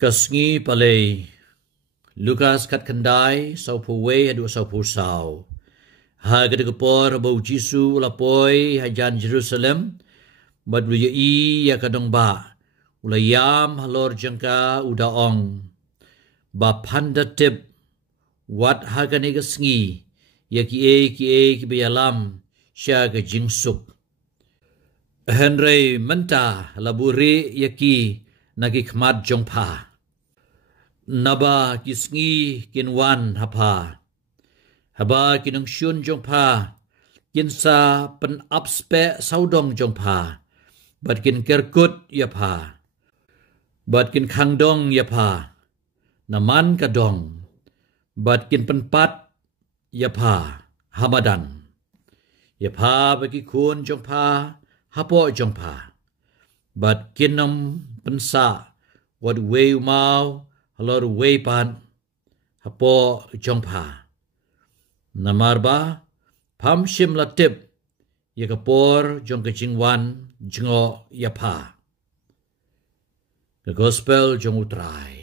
Sngi palay Lukas kat kandai sau puwe adu sau pusau. Ha gedegepor bau Jisu lapoi hajan Jerusalem bad i ya kadong ba ulayam halor jangka udaong ba pandatip wat hagane Sngi ya ki bayalam sya ke jingsuk. Henry menta laburi yaki nagi khmat jongpa. Naba Sngi kinwan hapa. Haba kinong syun jongpa. Kinsa pen upspe saudong jongpa. Bat kin kerkut yapa. Bat kin khangdong yapa. Naman kadong. Bat kin penpat yapa. Hamadan. Yapa bagi kun jongpa. Hapo jongpa. Bat kinom pensa. Wad wei mau. Halor wei pan. Hapo jongpa. Namarba. Pam shim latip. Yakapor jong kejingwan. Jengo yapa. The Kospel jong utrai.